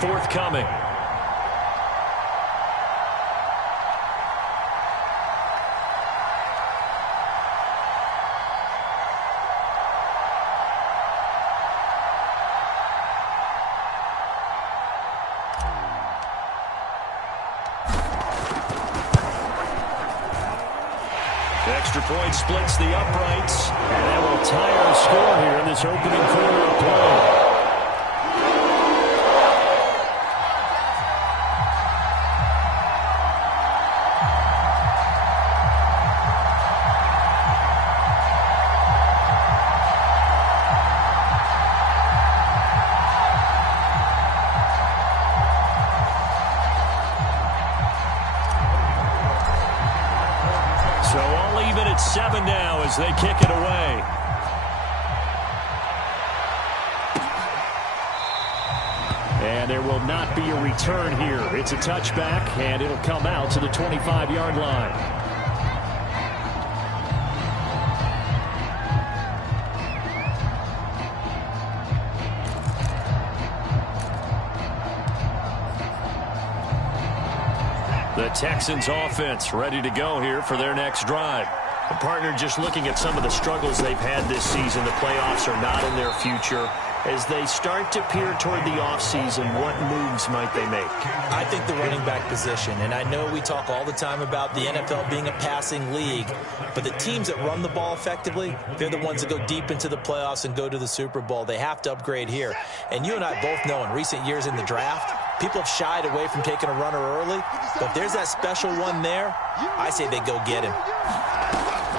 forthcoming. Extra point splits the uprights. And that will tie our score here in this opening quarter of play. So all even at 7 now as they kick it away. And there will not be a return here. It's a touchback, and it'll come out to the 25-yard line. The Texans offense ready to go here for their next drive. The partner just looking at some of the struggles they've had this season. The playoffs are not in their future. As they start to peer toward the offseason, what moves might they make? I think the running back position, and I know we talk all the time about the NFL being a passing league, but the teams that run the ball effectively, they're the ones that go deep into the playoffs and go to the Super Bowl. They have to upgrade here. And you and I both know in recent years in the draft, people have shied away from taking a runner early, but if there's that special one there, I say they go get him.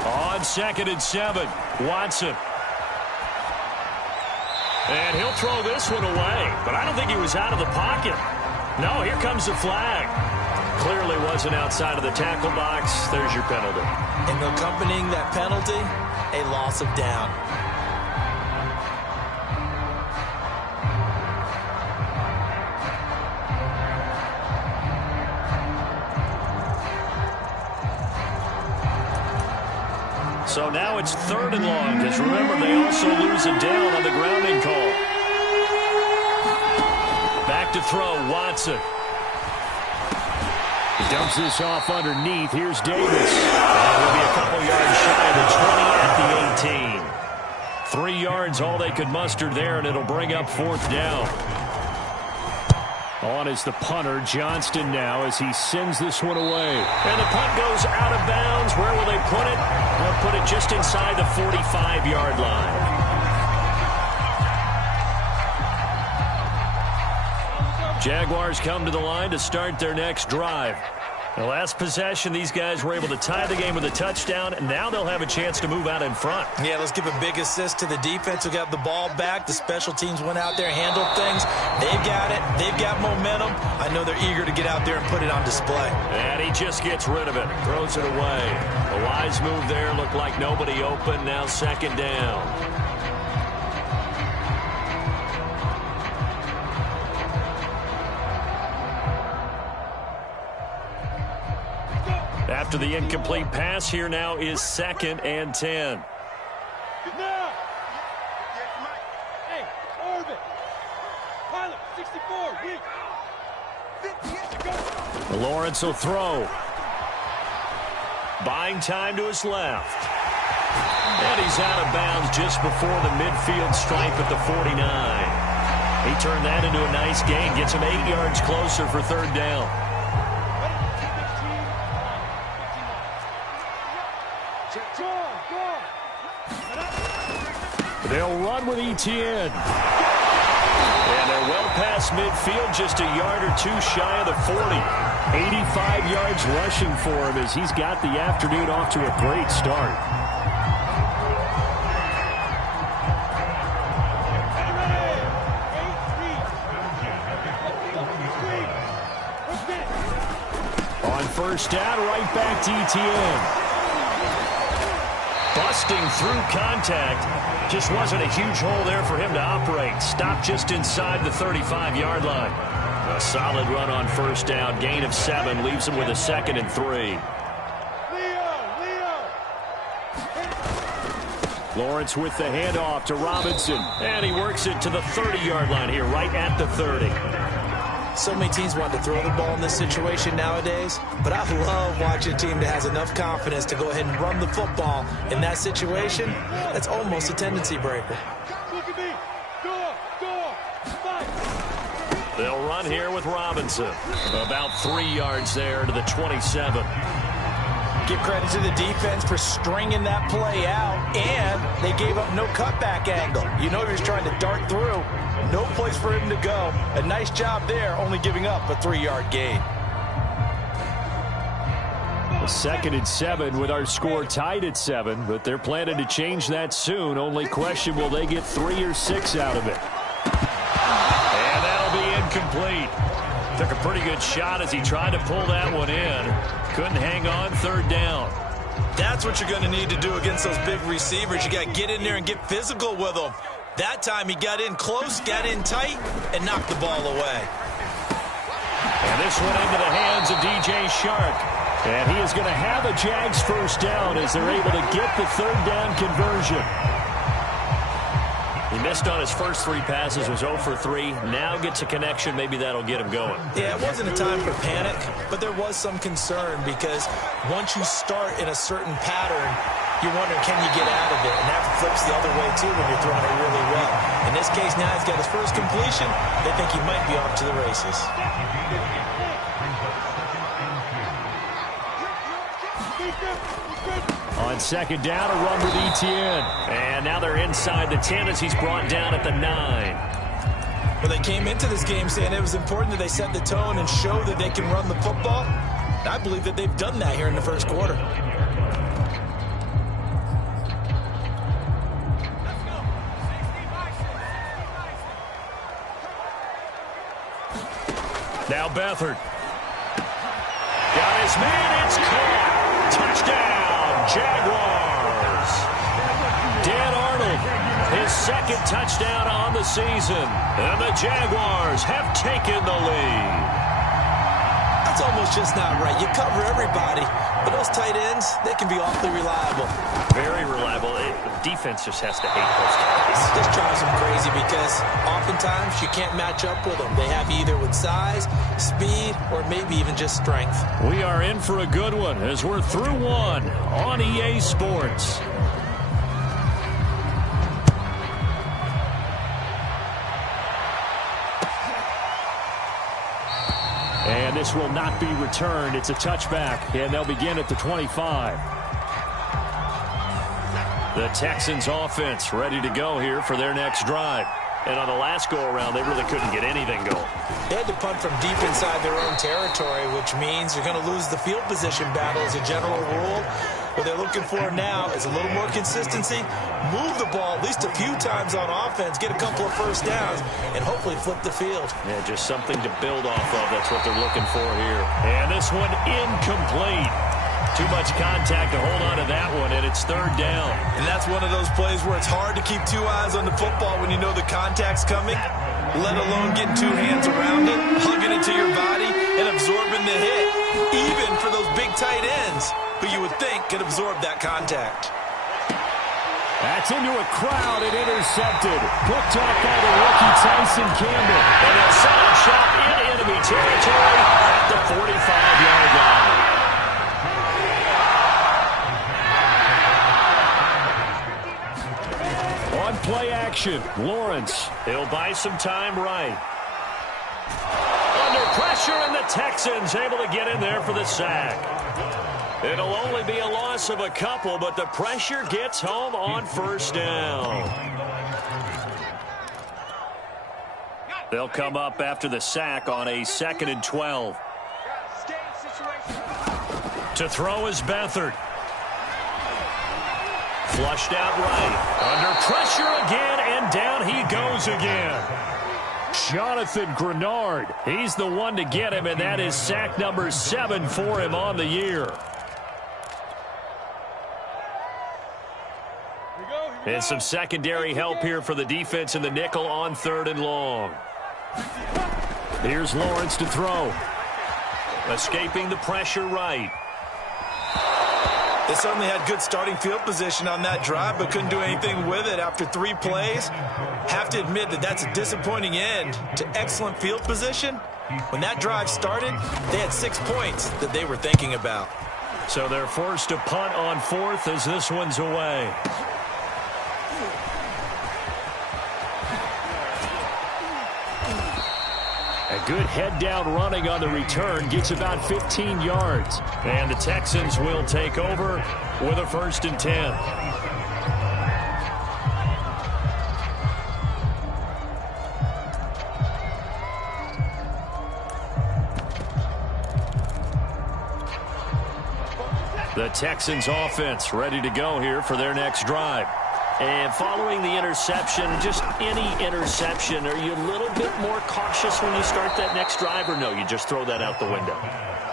On 2nd and 7, Watson. And he'll throw this one away, but I don't think he was out of the pocket. No, here comes the flag. Clearly wasn't outside of the tackle box. There's your penalty. And accompanying that penalty, a loss of down. So now it's 3rd and long, because remember, they also lose a down on the grounding call. Back to throw, Watson. Dumps this off underneath. Here's Davis. And he'll be a couple yards shy of the 20 at the 18. 3 yards, all they could muster there, and it'll bring up 4th down. On is the punter, Johnston now, as he sends this one away. And the punt goes out of bounds. Where will they put it? They'll put it just inside the 45-yard line. Jaguars come to the line to start their next drive. The last possession, these guys were able to tie the game with a touchdown, and now they'll have a chance to move out in front. Yeah, let's give a big assist to the defense who got the ball back. The special teams went out there, handled things. They've got it. They've got momentum. I know they're eager to get out there and put it on display. And he just gets rid of it, throws it away. A wise move there, looked like nobody open. Now 2nd down. After the incomplete pass, here now is 2nd and 10. Lawrence will throw. Buying time to his left. And he's out of bounds just before the midfield stripe at the 49. He turned that into a nice gain. Gets him 8 yards closer for 3rd down. They'll run with Etienne. And they're well past midfield, just a yard or two shy of the 40. 85 yards rushing for him as he's got the afternoon off to a great start. On 1st down, right back to Etienne. Busting through contact. Just wasn't a huge hole there for him to operate. Stopped just inside the 35-yard line. A solid run on 1st down. Gain of 7 leaves him with a 2nd and 3. Lawrence with the handoff to Robinson. And he works it to the 30-yard line here, right at the 30. So many teams want to throw the ball in this situation nowadays, but I love watching a team that has enough confidence to go ahead and run the football in that situation. That's almost a tendency breaker. They'll run here with Robinson. About 3 yards there to the 27. Give credit to the defense for stringing that play out, and they gave up no cutback angle. You know he was trying to dart through. No place for him to go. A nice job there, only giving up a 3-yard gain. 2nd and 7 with our score tied at 7, but they're planning to change that soon. Only question, will they get 3 or 6 out of it? And that'll be incomplete. Took a pretty good shot as he tried to pull that one in. Couldn't hang on, 3rd down. That's what you're going to need to do against those big receivers. You got to get in there and get physical with them. That time he got in close, got in tight, and knocked the ball away. And this went into the hands of DJ Shark. And he is going to have a Jags 1st down as they're able to get the 3rd down conversion. He missed on his first 3 passes, was 0 for 3. Now gets a connection. Maybe that'll get him going. Yeah, it wasn't a time for panic, but there was some concern because once you start in a certain pattern, you're wondering, can you get out of it? And that flips the other way, too, when you're throwing it really well. In this case, now he's got his first completion. They think he might be off to the races. On 2nd down, a run with Etienne. And now they're inside the 10 as he's brought down at the 9. Well, they came into this game saying it was important that they set the tone and show that they can run the football. I believe that they've done that here in the 1st quarter. Now Beathard. Got his man, it's caught. Touchdown, Jaguars. Dan Arnold, his 2nd touchdown on the season. And the Jaguars have taken the lead. That's almost just not right. You cover everybody, but those tight ends, they can be awfully reliable. Very reliable. The defense just has to hate those guys. This drives them crazy because oftentimes you can't match up with them. They have either with size, speed, or maybe even just strength. We are in for a good one as we're through 1 on EA Sports. And this will not be returned. It's a touchback, and they'll begin at the 25. The Texans offense ready to go here for their next drive. And on the last go-around, they really couldn't get anything going. They had to punt from deep inside their own territory, which means you're going to lose the field position battle as a general rule. What they're looking for now is a little more consistency, move the ball at least a few times on offense, get a couple of 1st downs, and hopefully flip the field. Yeah, just something to build off of. That's what they're looking for here. And this one incomplete. Too much contact to hold on to that one, and it's 3rd down. And that's one of those plays where it's hard to keep 2 eyes on the football when you know the contact's coming, let alone getting 2 hands around it, hugging it to your body, and absorbing the hit, even for those big tight ends who you would think could absorb that contact. That's into a crowd and intercepted. Picked off by the rookie Tyson Campbell. And they'll set up shot in enemy territory at the 45-yard line. On play action, Lawrence. He'll buy some time right. Under pressure, and the Texans able to get in there for the sack. It'll only be a loss of a couple, but the pressure gets home on 1st down. They'll come up after the sack on a 2nd and 12. To throw is Beathard. Flushed out right. Under pressure again, and down he goes again. Jonathan Grenard. He's the one to get him, and that is sack number 7 for him on the year. And some secondary help here for the defense in the nickel on 3rd and long. Here's Lawrence to throw. Escaping the pressure right. They certainly had good starting field position on that drive, but couldn't do anything with it after 3 plays. Have to admit that that's a disappointing end to excellent field position, When that drive started, they had 6 points that they were thinking about. So they're forced to punt on 4th as this one's away. A good head-down running on the return gets about 15 yards. And the Texans will take over with a 1st and 10. The Texans offense ready to go here for their next drive. And following the interception, just any interception, are you a little bit more cautious when you start that next drive, or no, you just throw that out the window?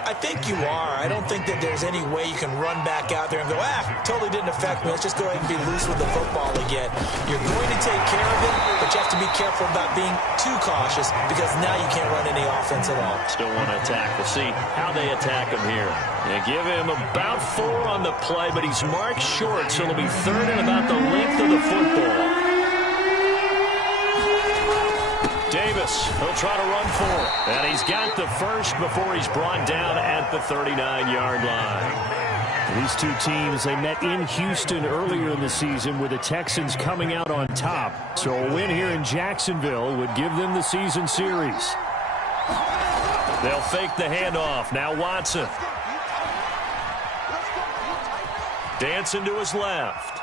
I think you are. I don't think that there's any way you can run back out there and go, totally didn't affect me. Let's just go ahead and be loose with the football again. You're going to take care of it, but you have to be careful about being too cautious because now you can't run any offense at all. Still want to attack. We'll see how they attack him here. They give him about 4 on the play, but he's marked short, so it'll be 3rd and about the length of the football. Davis, he'll try to run for it. And he's got the first before he's brought down at the 39-yard line. These two teams, they met in Houston earlier in the season with the Texans coming out on top. So a win here in Jacksonville would give them the season series. They'll fake the handoff. Now Watson. Dancing to his left.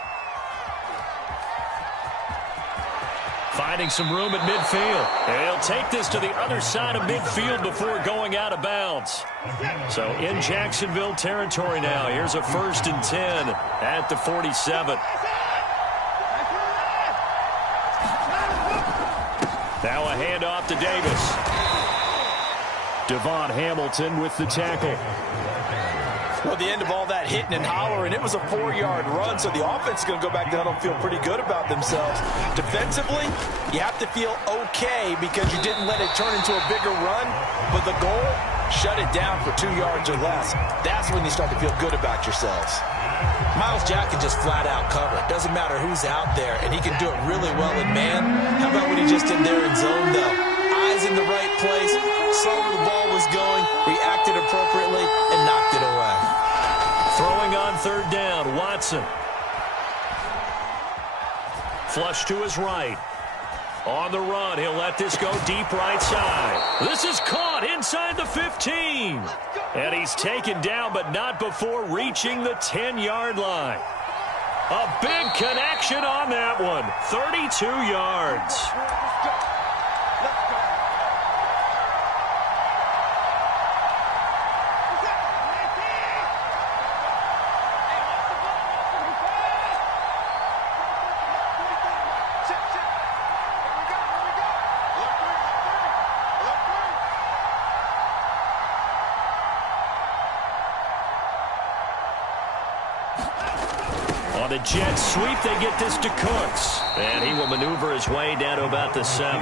Finding some room at midfield. And he'll take this to the other side of midfield before going out of bounds. So in Jacksonville territory now. Here's a 1st and 10 at the 47. Now a handoff to Davis. Devon Hamilton with the tackle. Well, the end of all that hitting and hollering, it was a 4-yard run, so the offense is going to go back down and feel pretty good about themselves. Defensively, you have to feel okay because you didn't let it turn into a bigger run, but the goal, shut it down for 2 yards or less. That's when you start to feel good about yourselves. Myles Jack can just flat out cover. It doesn't matter who's out there, and he can do it really well in man. How about what he just did there in zone, though? Eyes in the right place, saw where the ball was going, reacted appropriately, and knocked it away. Throwing on 3rd down, Watson. Flush to his right. On the run, he'll let this go deep right side. This is caught inside the 15. And he's taken down, but not before reaching the 10-yard line. A big connection on that one. 32 yards. On the jet sweep, they get this to Cooks. And he will maneuver his way down to about the 7.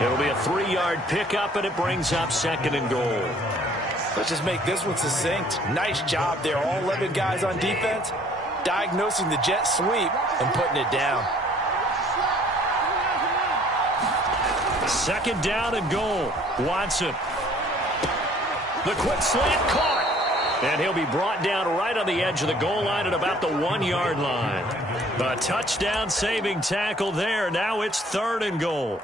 It'll be a 3-yard pickup, and it brings up 2nd and goal. Let's just make this one succinct. Nice job there. All 11 guys on defense diagnosing the jet sweep and putting it down. 2nd down and goal. Watson. The quick slant caught. And he'll be brought down right on the edge of the goal line at about the 1-yard line. A touchdown saving tackle there. Now it's 3rd and goal.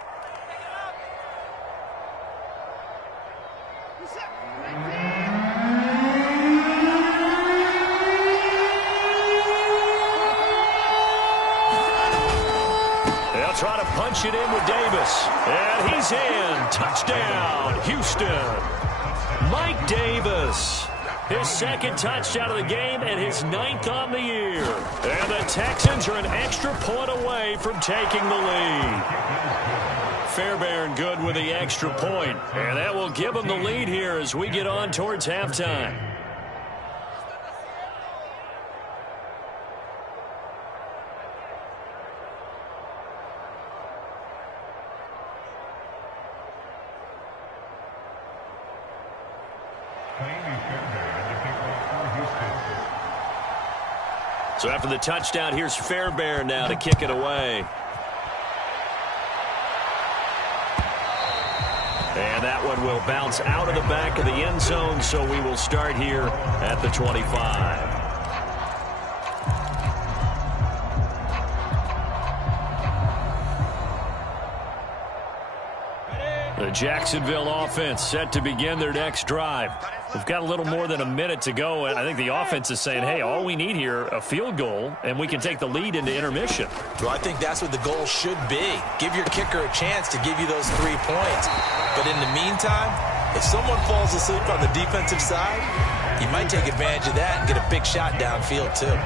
They'll try to punch it in with Davis. And he's in. Touchdown, Houston. Mike Davis. His 2nd touchdown of the game and his 9th on the year. And the Texans are an extra point away from taking the lead. Fairbairn good with the extra point. And that will give them the lead here as we get on towards halftime. So after the touchdown, here's Fairbairn now to kick it away. And that one will bounce out of the back of the end zone, so we will start here at the 25. The Jacksonville offense set to begin their next drive. We've got a little more than a minute to go, and I think the offense is saying, hey, all we need here, a field goal, and we can take the lead into intermission. Well, I think that's what the goal should be. Give your kicker a chance to give you those 3 points. But in the meantime, if someone falls asleep on the defensive side, you might take advantage of that and get a big shot downfield too.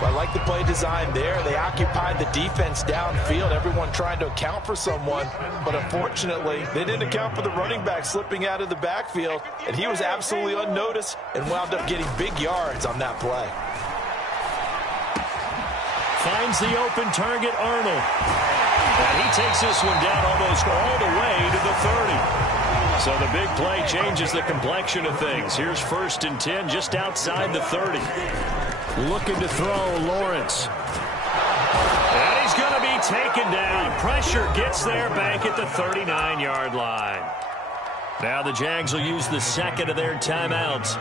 Well, I like the play design there. They occupied the defense downfield, everyone trying to account for someone. But unfortunately, they didn't account for the running back slipping out of the backfield, and he was absolutely unnoticed and wound up getting big yards on that play. Finds the open target, Arnold. And he takes this one down almost all the way to the 30. So the big play changes the complexion of things. Here's 1st and 10 just outside the 30. Looking to throw, Lawrence. And he's going to be taken down. Pressure gets there back at the 39-yard line. Now the Jags will use the second of their timeouts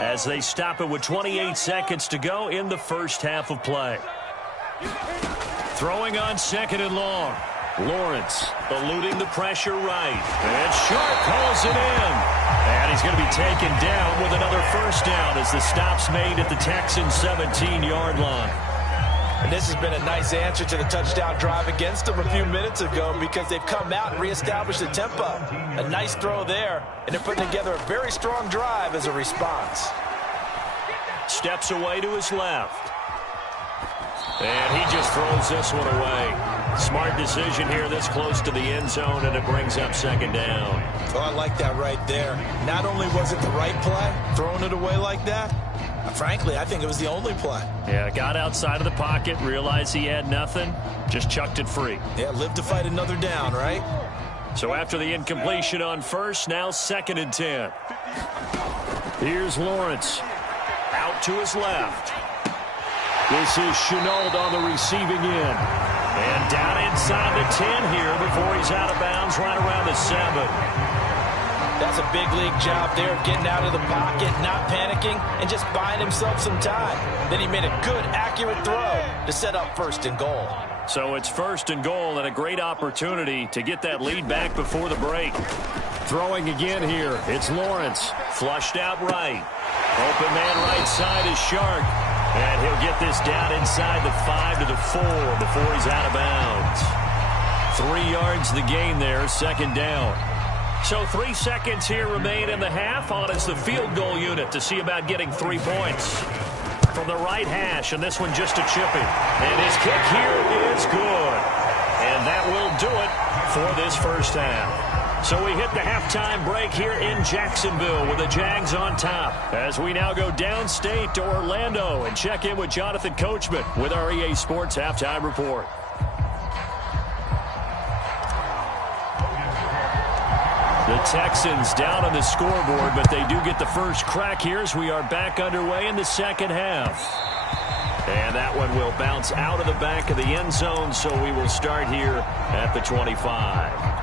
as they stop it with 28 seconds to go in the first half of play. Throwing on 2nd and long. Lawrence eluding the pressure right. And Sharp calls it in. And he's going to be taken down with another first down as the stop's made at the Texans' 17-yard line. And this has been a nice answer to the touchdown drive against them a few minutes ago because they've come out and reestablished the tempo. A nice throw there, and they're putting together a very strong drive as a response. Steps away to his left. And he just throws this one away. Smart decision here this close to the end zone, and it brings up 2nd down. Oh, I like that right there. Not only was it the right play, throwing it away like that, frankly, I think it was the only play. Yeah, got outside of the pocket, realized he had nothing, just chucked it free. Yeah, live to fight another down, right? So after the incompletion on first, now 2nd and 10. Here's Lawrence. Out to his left. This is Shenault on the receiving end. And down inside the 10 here before he's out of bounds right around the 7. That's a big league job there of getting out of the pocket, not panicking, and just buying himself some time. Then he made a good, accurate throw to set up 1st and goal. So it's 1st and goal and a great opportunity to get that lead back before the break. Throwing again here. It's Lawrence. Flushed out right. Open man right side is Shark. And he'll get this down inside the 5 to the 4 before he's out of bounds. 3 yards the gain there, 2nd down. So 3 seconds here remain in the half. On is the field goal unit to see about getting 3 points. From the right hash, and this one just a chipping. And his kick here is good. And that will do it for this first half. So we hit the halftime break here in Jacksonville with the Jags on top. As we now go downstate to Orlando and check in with Jonathan Coachman with our EA Sports Halftime Report. The Texans down on the scoreboard, but they do get the first crack here as we are back underway in the second half. And that one will bounce out of the back of the end zone, so we will start here at the 25.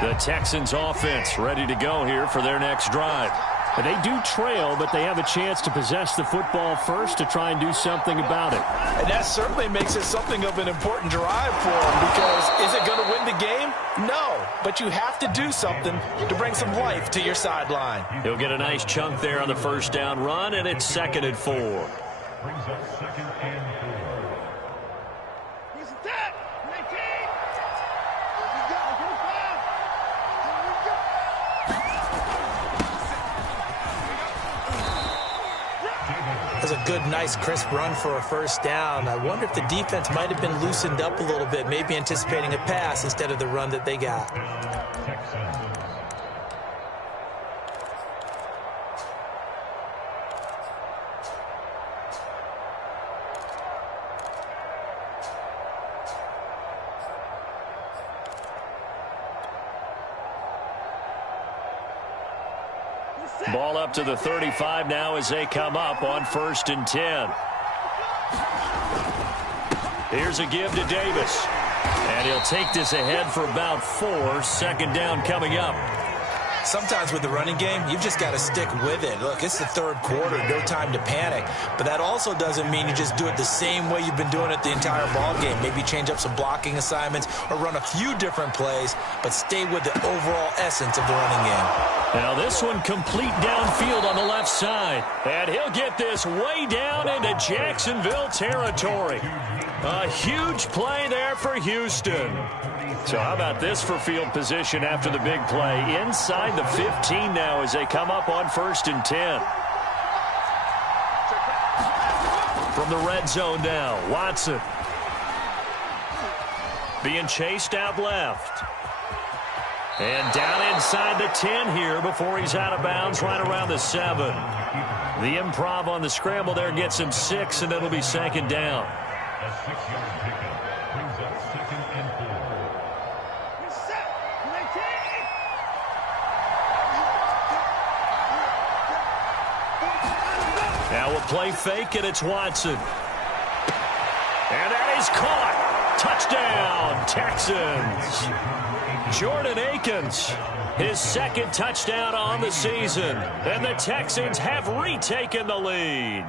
The Texans offense ready to go here for their next drive. They do trail, but they have a chance to possess the football first to try and do something about it. And that certainly makes it something of an important drive for them because is it going to win the game? No, but you have to do something to bring some life to your sideline. He'll get a nice chunk there on the first down run, and it's 2nd and 4. Brings up 2nd and 4. That's a good, nice, crisp run for a first down. I wonder if the defense might have been loosened up a little bit, maybe anticipating a pass instead of the run that they got. Ball up to the 35 now as they come up on 1st and 10. Here's a give to Davis. And he'll take this ahead for about 4. 2nd down coming up. Sometimes with the running game, you've just got to stick with it. Look, it's the 3rd quarter, no time to panic. But that also doesn't mean you just do it the same way you've been doing it the entire ball game. Maybe change up some blocking assignments or run a few different plays, but stay with the overall essence of the running game. Now this one complete downfield on the left side. And he'll get this way down into Jacksonville territory. A huge play there for Houston. So how about this for field position after the big play? Inside the 15 now as they come up on 1st and 10. From the red zone now, Watson. Being chased out left. And down inside the 10 here before he's out of bounds right around the 7. The improv on the scramble there gets him 6, and it'll be 2nd down. A 6-yard pickup brings up 2nd and 4. Now we'll play fake, and it's Watson. And that is caught. Touchdown, Texans. Jordan Akins, his 2nd touchdown on the season. And the Texans have retaken the lead.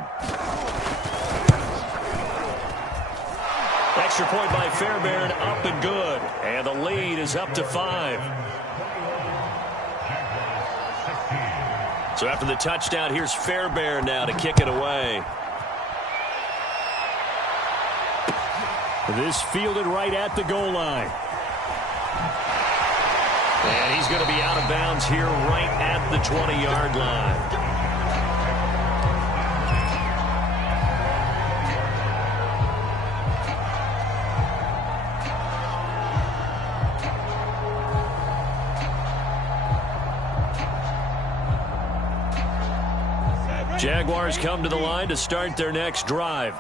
Extra point by Fairbairn, up and good. And the lead is up to 5. So after the touchdown, here's Fairbairn now to kick it away. This fielded right at the goal line. And he's going to be out of bounds here right at the 20-yard line. Jaguars come to the line to start their next drive.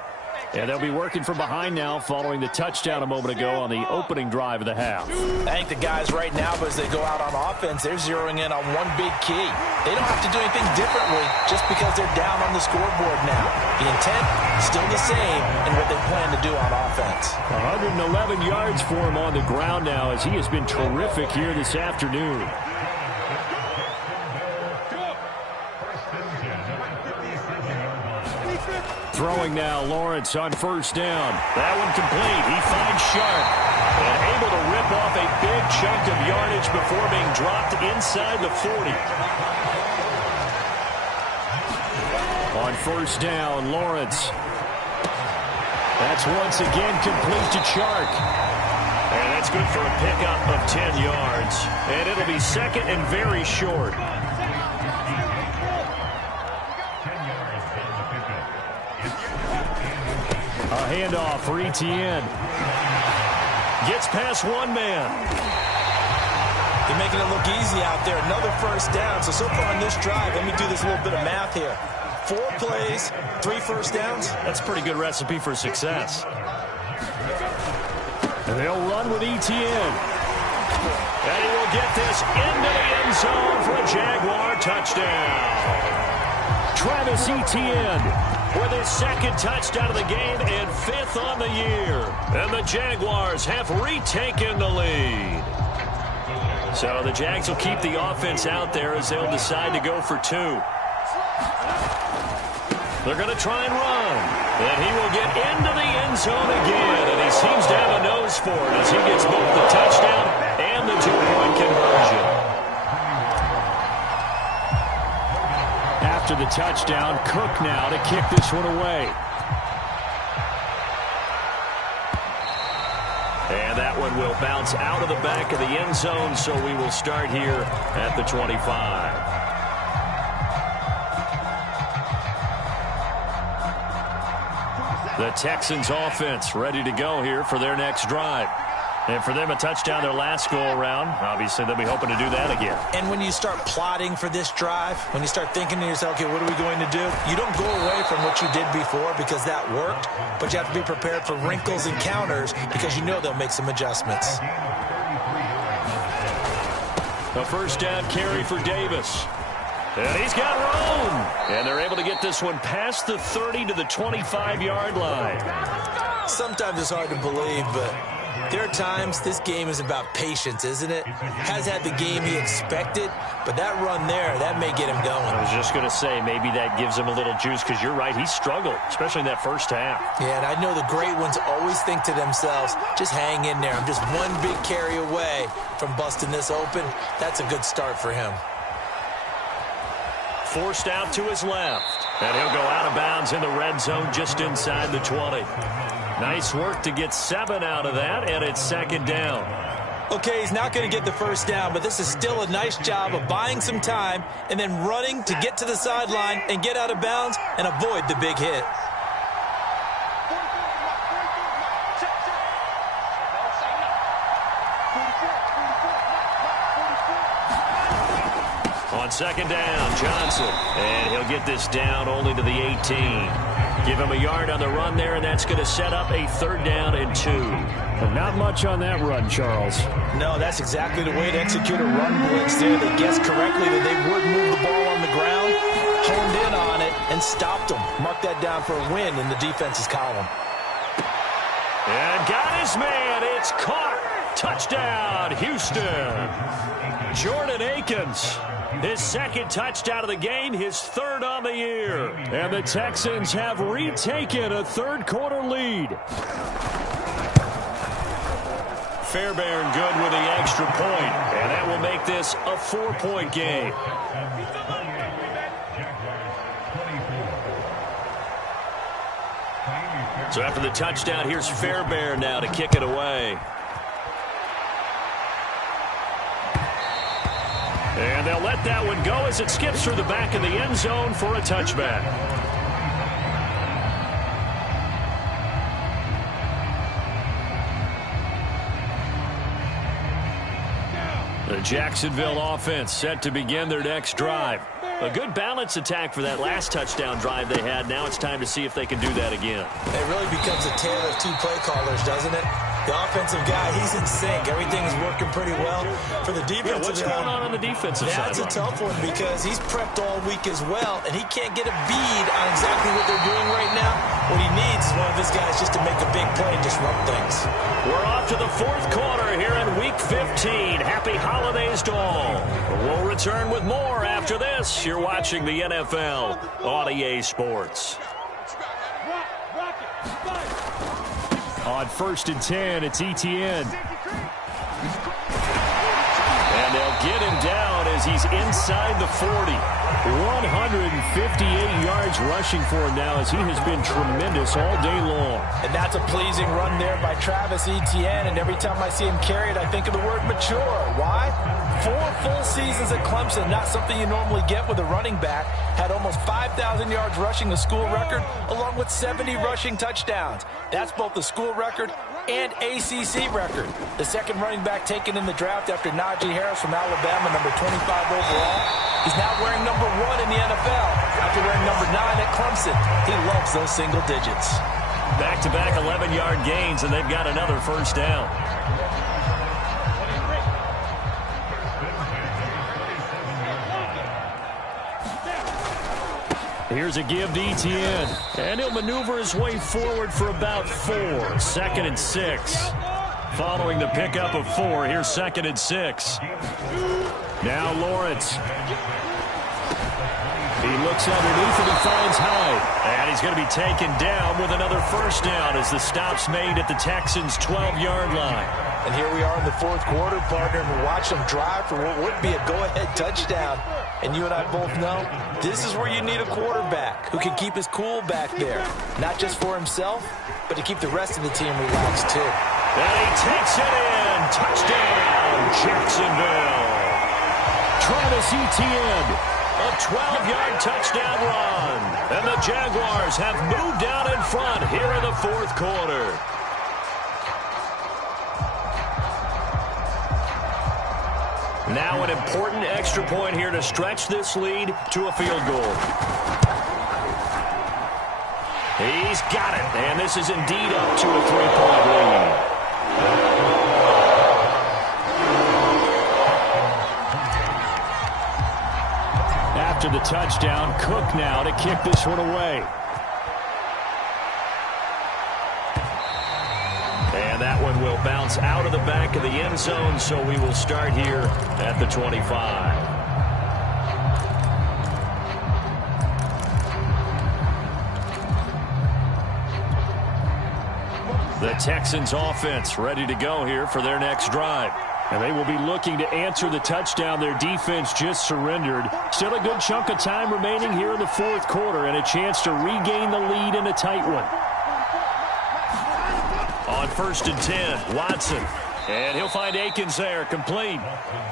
And they'll be working from behind now following the touchdown a moment ago on the opening drive of the half. I think the guys right now, as they go out on offense, they're zeroing in on one big key. They don't have to do anything differently just because they're down on the scoreboard now. The intent, still the same, and what they plan to do on offense. 111 yards for him on the ground now as he has been terrific here this afternoon. Throwing now, Lawrence on 1st down. That one complete. He finds Sharp and able to rip off a big chunk of yardage before being dropped inside the 40. On 1st down, Lawrence. That's once again complete to Chark. And that's good for a pickup of 10 yards. And it'll be 2nd and very short. A handoff for Etienne. Gets past one man. They're making it look easy out there. Another 1st down. So far in this drive, let me do this little bit of math here. 4 plays, 3 1st downs. That's a pretty good recipe for success. And they'll run with Etienne. And he will get this into the end zone for a Jaguar touchdown. Travis Etienne with his 2nd touchdown of the game and 5th on the year. And the Jaguars have retaken the lead. So the Jags will keep the offense out there as they'll decide to go for 2. They're going to try and run. And he will get into the end zone again. And he seems to have a nose for it as he gets both the touchdown and the 2-point conversion. After the touchdown, Cook now to kick this one away. And that one will bounce out of the back of the end zone, so we will start here at the 25. The Texans offense ready to go here for their next drive. And for them, a touchdown their last go-around. Obviously, they'll be hoping to do that again. And when you start plotting for this drive, when you start thinking to yourself, okay, what are we going to do? You don't go away from what you did before because that worked, but you have to be prepared for wrinkles and counters because you know they'll make some adjustments. A 1st down carry for Davis. And he's got room. And they're able to get this one past the 30 to the 25-yard line. Sometimes it's hard to believe, but there are times this game is about patience, isn't it? Has had the game he expected, but that run there, that may get him going. I was just going to say, maybe that gives him a little juice, because you're right, he struggled, especially in that first half. Yeah, and I know the great ones always think to themselves, just hang in there. I'm just one big carry away from busting this open. That's a good start for him. Forced out to his left. And he'll go out of bounds in the red zone just inside the 20. Nice work to get 7 out of that, and it's second down. Okay, he's not going to get the first down, but this is still a nice job of buying some time and then running to get to the sideline and get out of bounds and avoid the big hit. On second down, Johnson. And he'll get this down only to the 18. Give him a yard on the run there, and that's going to set up a 3rd down and 2. But not much on that run, Charles. No, that's exactly the way to execute a run blitz there. They guessed correctly that they would move the ball on the ground, honed in on it, and stopped them. Mark that down for a win in the defense's column. And got his man. It's caught. Touchdown, Houston. Jordan Akins. His 2nd touchdown of the game, his 3rd on the year. And the Texans have retaken a 3rd-quarter lead. Fairbairn good with the extra point, and that will make this a 4-point game. So after the touchdown, here's Fairbairn now to kick it away. And they'll let that one go as it skips through the back of the end zone for a touchback. The Jacksonville offense set to begin their next drive. A good balance attack for that last touchdown drive they had. Now it's time to see if they can do that again. It really becomes a tale of 2 play callers, doesn't it? The offensive guy, he's in sync. Everything's working pretty well. For the defensive what's going on the defensive side? That's a tough one because he's prepped all week as well, and he can't get a bead on exactly what they're doing right now. What he needs is one of his guys just to make a big play and disrupt things. We're off to the 4th quarter here in Week 15. Happy holidays to all. We'll return with more after this. You're watching the NFL on EA Sports. On 1st and 10, it's Etienne. And they'll get him down as he's inside the 40. 158 yards rushing for him now as he has been tremendous all day long. And that's a pleasing run there by Travis Etienne. And every time I see him carry it, I think of the word mature. Why? 4 full seasons at Clemson, not something you normally get with a running back. Had almost 5,000 yards rushing, the school record, along with 70 rushing touchdowns. That's both the school record and ACC record. The 2nd running back taken in the draft after Najee Harris from Alabama, number 25 overall. He's now wearing number 1 in the NFL after wearing number 9 at Clemson. He loves those single digits. Back-to-back 11-yard gains, and they've got another 1st down. Here's a give to Etienne. And he'll maneuver his way forward for about 4. 2nd and 6. Following the pickup of 4, here's 2nd and 6. Now Lawrence. He looks underneath and he finds Hyde. And he's going to be taken down with another 1st down as the stop's made at the Texans' 12-yard line. And here we are in the 4th quarter, partner, and we watch them drive for what would be a go-ahead touchdown. And you and I both know this is where you need a quarterback who can keep his cool back there. Not just for himself, but to keep the rest of the team relaxed, too. And he takes it in. Touchdown, Jacksonville. Travis Etienne. A 12-yard touchdown run. And the Jaguars have moved down in front here in the 4th quarter. Now an important extra point here to stretch this lead to a field goal. He's got it, and this is indeed up to a 3-point lead. after the touchdown. Cook now to kick this one away. And that one will bounce out of the back of the end zone, so we will start here at the 25. The Texans offense ready to go here for their next drive. And they will be looking to answer the touchdown their defense just surrendered. Still a good chunk of time remaining here in the fourth quarter and a chance to regain the lead in a tight one. On 1st and 10, Watson. And he'll find Akins there, complete.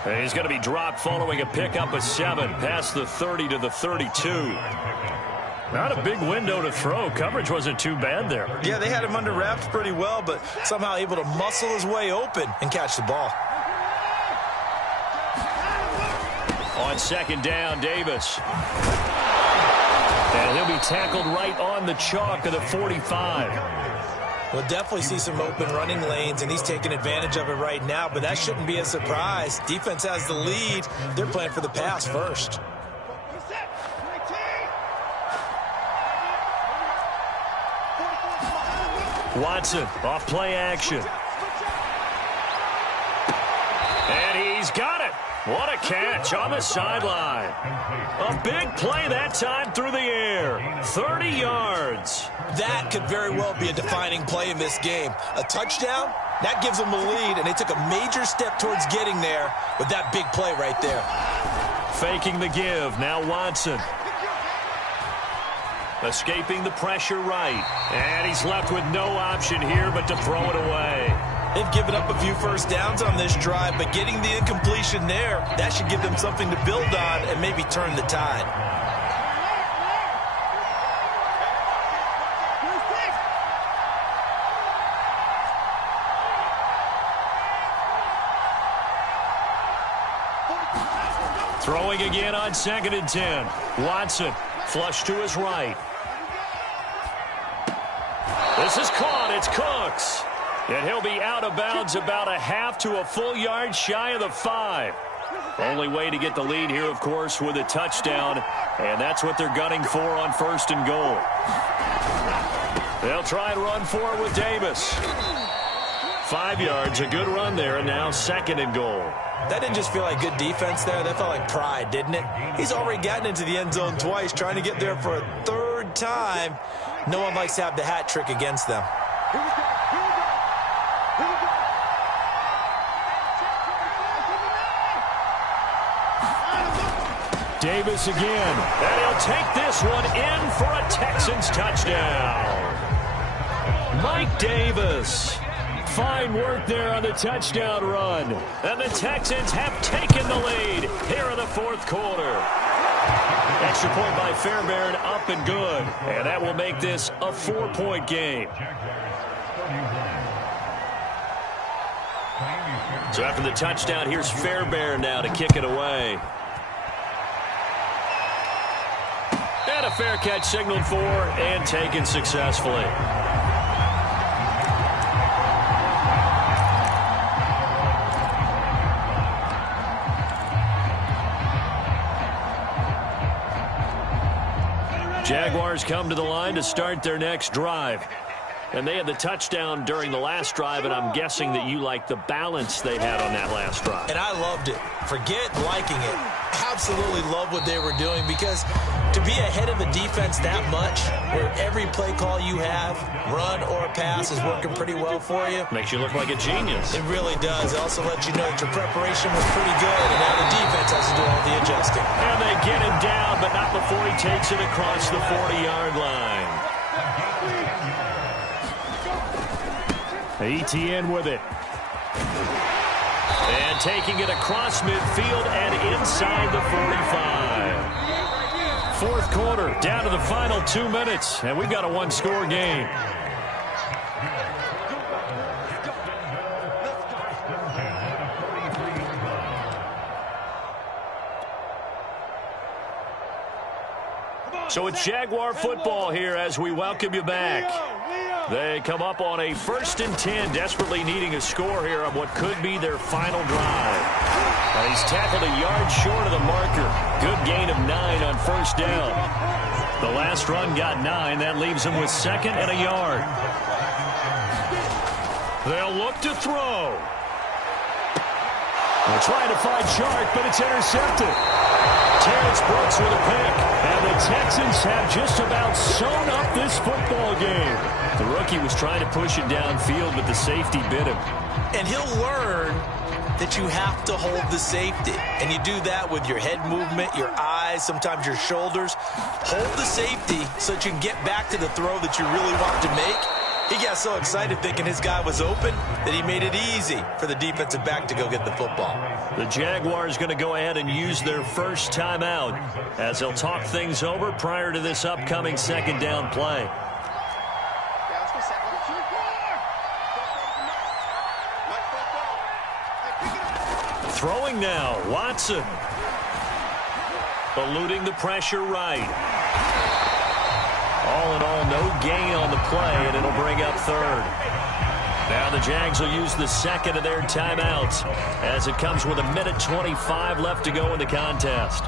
And he's going to be dropped following a pickup of 7 past the 30 to the 32. Not a big window to throw. Coverage wasn't too bad there. Yeah, they had him under wraps pretty well, but somehow able to muscle his way open and catch the ball. On 2nd down, Davis. And he'll be tackled right on the chalk of the 45. We'll definitely see some open running lanes, and he's taking advantage of it right now, but that shouldn't be a surprise. Defense has the lead. They're playing for the pass first. Watson off play action. And he's got it. What a catch on the sideline. A big play that time through the air. 30 yards. That could very well be a defining play in this game. A touchdown, that gives them the lead, and they took a major step towards getting there with that big play right there. Faking the give. Now Watson. Escaping the pressure right. And he's left with no option here but to throw it away. They've given up a few first downs on this drive, but getting the incompletion there, that should give them something to build on and maybe turn the tide. Throwing again on 2nd and 10. Watson flush to his right. This is caught. It's Cooks. And he'll be out of bounds about a half to a full yard shy of the 5. Only way to get the lead here, of course, with a touchdown. And that's what they're gunning for on 1st and goal. They'll try and run for it with Davis. 5 yards, a good run there, and now 2nd and goal. That didn't just feel like good defense there. That felt like pride, didn't it? He's already gotten into the end zone twice, trying to get there for a 3rd time. No one likes to have the hat trick against them. Davis again. And he'll take this one in for a Texans touchdown. Mike Davis. Fine work there on the touchdown run. And the Texans have taken the lead here in the 4th quarter. Extra point by Fairbairn, up and good. And that will make this a 4-point game. So after the touchdown, here's Fairbairn now to kick it away. And a fair catch signaled for and taken successfully. Jaguars come to the line to start their next drive. And they had the touchdown during the last drive, and I'm guessing that you like the balance they had on that last drive. And I loved it. Forget liking it. Absolutely love what they were doing, because to be ahead of a defense that much, where every play call you have, run or pass, is working pretty well for you. Makes you look like a genius. It really does. It also lets you know that your preparation was pretty good, and now the defense has to do all the adjusting. And they get him down, but not before he takes it across the 40-yard line. ETN with it. And taking it across midfield and inside the 45. 4th quarter, down to the final 2 minutes, and we've got a 1-score game. So it's Jaguar football here as we welcome you back. They come up on a 1st and 10, desperately needing a score here on what could be their final drive. He's tackled a yard short of the marker. Good gain of 9 on first down. The last run got 9. That leaves him with 2nd and a yard. They'll look to throw. They're trying to find Chark, but it's intercepted. Terrence Brooks with a pick. And the Texans have just about sewn up this football game. The rookie was trying to push it downfield, but the safety bit him. And he'll learn that you have to hold the safety. And you do that with your head movement, your eyes, sometimes your shoulders. Hold the safety so that you can get back to the throw that you really want to make. He got so excited thinking his guy was open that he made it easy for the defensive back to go get the football. The Jaguars going to go ahead and use their first timeout as they'll talk things over prior to this upcoming 2nd down play. Throwing now, Watson. Eluding the pressure right. All in all, no gain on the play, and it'll bring up 3rd. Now the Jags will use the 2nd of their timeouts as it comes with 1:25 left to go in the contest.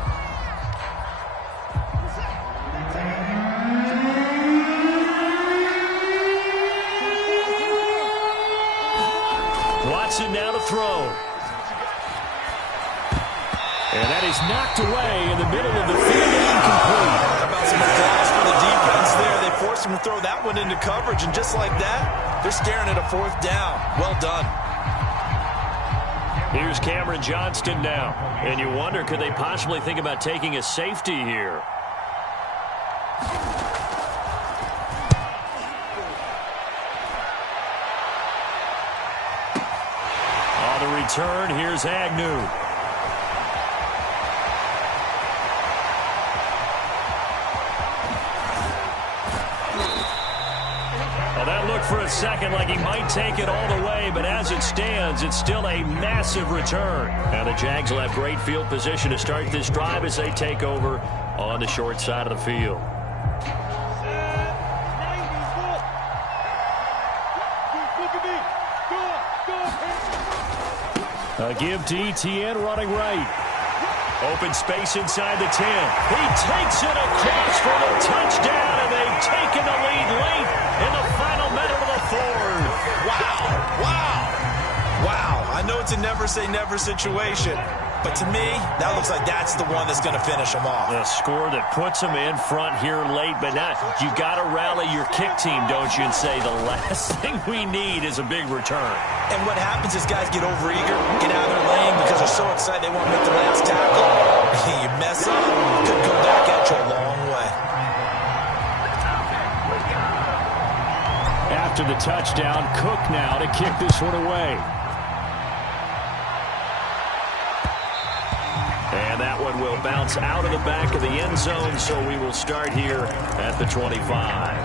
Watson now to throw. And that is knocked away in the middle of the field and incomplete. How about some applause for the defense there? They forced him to throw that one into coverage, and just like that, they're staring at a 4th down. Well done. Here's Cameron Johnston now. And you wonder, could they possibly think about taking a safety here? On the return, here's Agnew. For a second like he might take it all the way, but as it stands, it's still a massive return. Now the Jags will have great field position to start this drive as they take over on the short side of the field. A give to Etienne running right. Open space inside the 10. He takes it across for the touchdown, and they've taken the lead late in the final minute of the 4th. Wow. Wow. Wow. I know it's a never-say-never situation, but to me, that looks like that's the one that's going to finish them off. A score that puts them in front here late, but now you got to rally your kick team, don't you, and say the last thing we need is a big return. And what happens is guys get overeager, get out of their lane because they're so excited they want to make the last tackle. You mess up, could go back at you a long way. After the touchdown, Cook now to kick this one away. And that one will bounce out of the back of the end zone, so we will start here at the 25.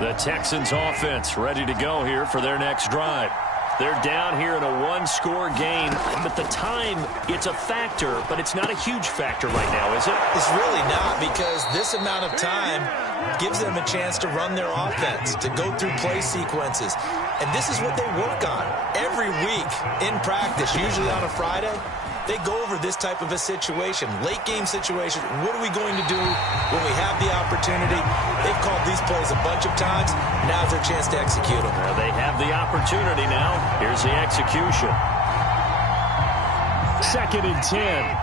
The Texans offense ready to go here for their next drive. They're down here in a one-score game, but the time, it's a factor, but it's not a huge factor right now, is it? It's really not, because this amount of time gives them a chance to run their offense, to go through play sequences. And this is what they work on every week in practice, usually on a Friday. They go over this type of a situation, late game situation. What are we going to do when we have the opportunity? They've called these plays a bunch of times. Now's their chance to execute them. Well, they have the opportunity now. Here's the execution. 2nd and 10.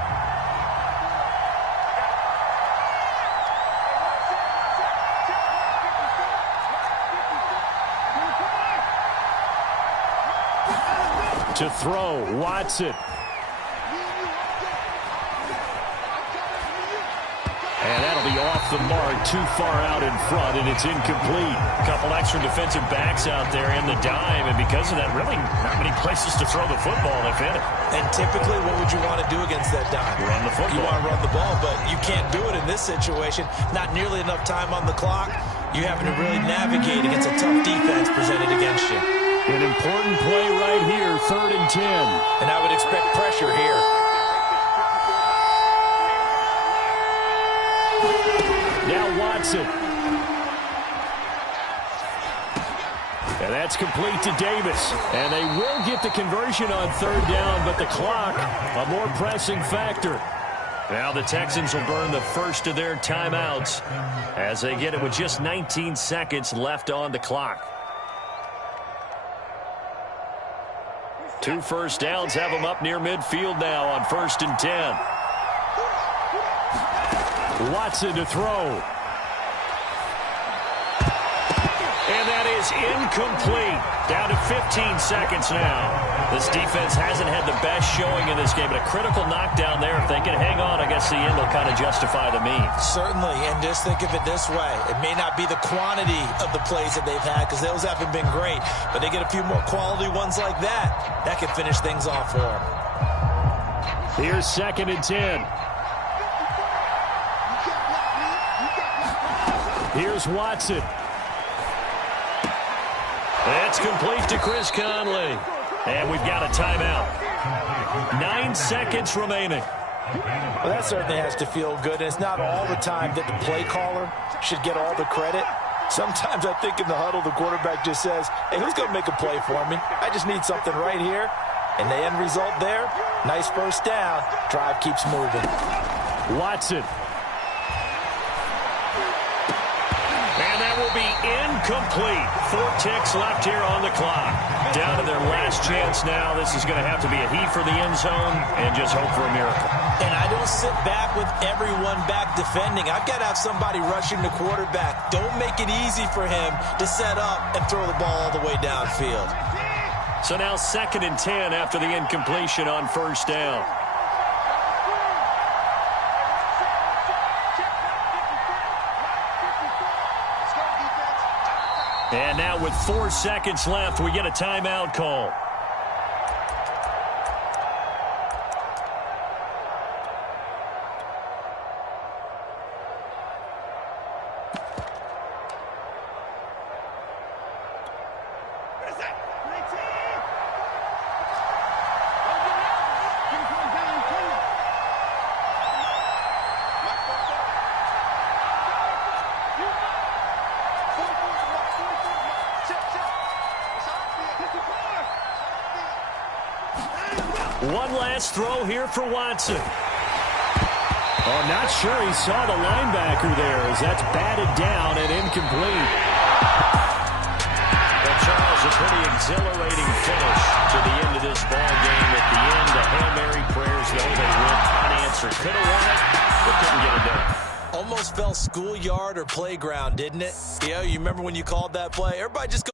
To throw, Watson. And that'll be off the mark, too far out in front, and it's incomplete. A couple extra defensive backs out there in the dime, and because of that, really not many places to throw the football, if any. And typically, what would you want to do against that dime? Run the football. You want to run the ball, but you can't do it in this situation. Not nearly enough time on the clock. You're having to really navigate against a tough defense presented against you. An important play right here, 3rd and 10. And I would expect pressure here. Now Watson. And That's complete to Davis. And they will get the conversion on third down, but the clock, a more pressing factor. Now the Texans will burn the first of their timeouts as they get it with just 19 seconds left on the clock. 2 first downs have them up near midfield now on 1st and 10. Watson to throw. And that is incomplete. Down to 15 seconds now. This defense hasn't had the best showing in this game, but a critical knockdown there. If they can hang on, I guess the end will kind of justify the means. Certainly, and just think of it this way. It may not be the quantity of the plays that they've had because those haven't been great, but they get a few more quality ones like that. That can finish things off for them. Here's 2nd and 10. Here's Watson. It's complete to Chris Conley. And we've got a timeout. 9 seconds remaining. Well, that certainly has to feel good. And it's not all the time that the play caller should get all the credit. Sometimes I think in the huddle, the quarterback just says, hey, who's going to make a play for me? I just need something right here. And the end result there, nice first down. Drive keeps moving. Watson. And that will be incomplete. 4 ticks left here on the clock. Down to their last chance now. This is going to have to be a heave for the end zone and just hope for a miracle. And I don't sit back with everyone back defending. I've got to have somebody rushing the quarterback. Don't make it easy for him to set up and throw the ball all the way downfield. So now 2nd and 10 after the incompletion on 1st down. And now with 4 seconds left, we get a timeout call. One last throw here for Watson. Oh, I'm not sure he saw the linebacker there as that's batted down and incomplete. Well, Charles, a pretty exhilarating finish to the end of this ball game. At the end, the Hail Mary prayers, though, they went unanswered. Could have won it, but couldn't get it done. Almost felt schoolyard or playground, didn't it? Yeah, you remember when you called that play? Everybody just go